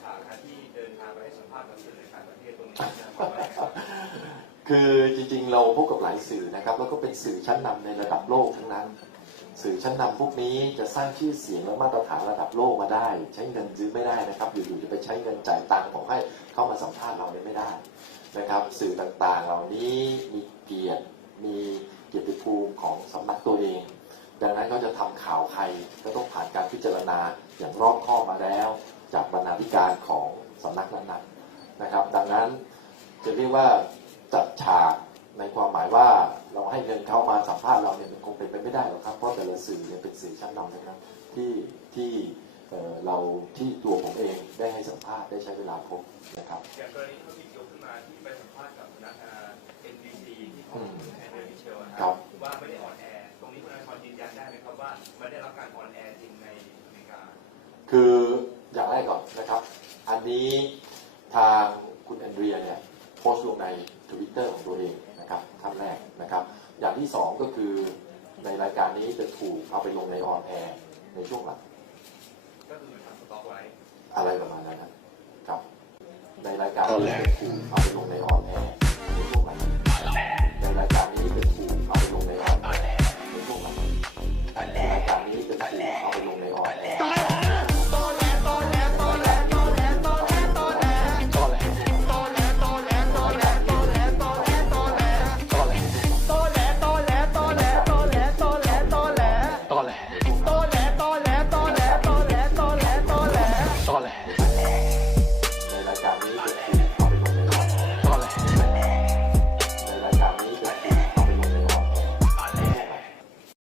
ฉากที่เดินทางไปให้สัมภาษณ์กับสื่อในต่างประเทศตรงนี้นะครับคือจริงๆ เราพบกับหลายสื่อนะครับ แล้วก็เป็นสื่อชั้นนำในระดับโลกทั้งนั้น สื่อชั้นนำพวกนี้จะสร้างชื่อเสียงและมาตรฐานระดับโลกมาได้ ใช้เงินซื้อไม่ได้นะครับ อยู่ๆจะไปใช้เงินจ่ายตังค์ของให้เข้ามาสัมภาษณ์เราเนี่ยไม่ได้นะครับ สื่อต่างๆ เหล่านี้มีเกียรติมีเกียรติภูมิของสำนักตัวเอง ดังนั้นก็จะทำข่าวใครก็ต้องผ่านการพิจารณาอย่างรอบคอบมาแล้ว จากบรรณาธิการของสำนักนั้นๆนะครับ ดังนั้นจะเรียกว่าจัดฉากในความหมายว่าเราให้เงินเขามาสัมภาษณ์เราเนี่ยมันคงเป็นไปไม่ได้หรอกครับ เพราะแต่ละสื่อเนี่ยเป็นสื่อชั้นนำทั้งนั้นที่ที่เอ่อเราที่ตัวผมเองได้ให้สัมภาษณ์ได้ใช้เวลาพบนะครับอย่างกรณีที่เขาหยิบยกขึ้นมาที่ไปสัมภาษณ์กับคณะ NBC ที่ของคุณแอนเดอร์มิเชลอะคครัรับบว่าไม่ได้ออนแอร์ตรงนี้คุณอนุพรยืนยันได้ไหมครับว่าไม่ได้รับการออนแอร์จริงในอเมริกาคือ อย่างแรกก่อนนะครับ อันนี้ทางคุณแอนเดรียเนี่ยโพสต์ลงในทวิตเตอร์ของตัวเองนะครับท่านแรกนะครับ อย่างที่สองก็คือในรายการนี้จะถูกเอาไปลงในออนแอร์ในช่วงหลังก็คือทำสต็อกไว้อะไรประมาณนั้นนะครับ ในรายการตอนแรกจะถูกเอาไป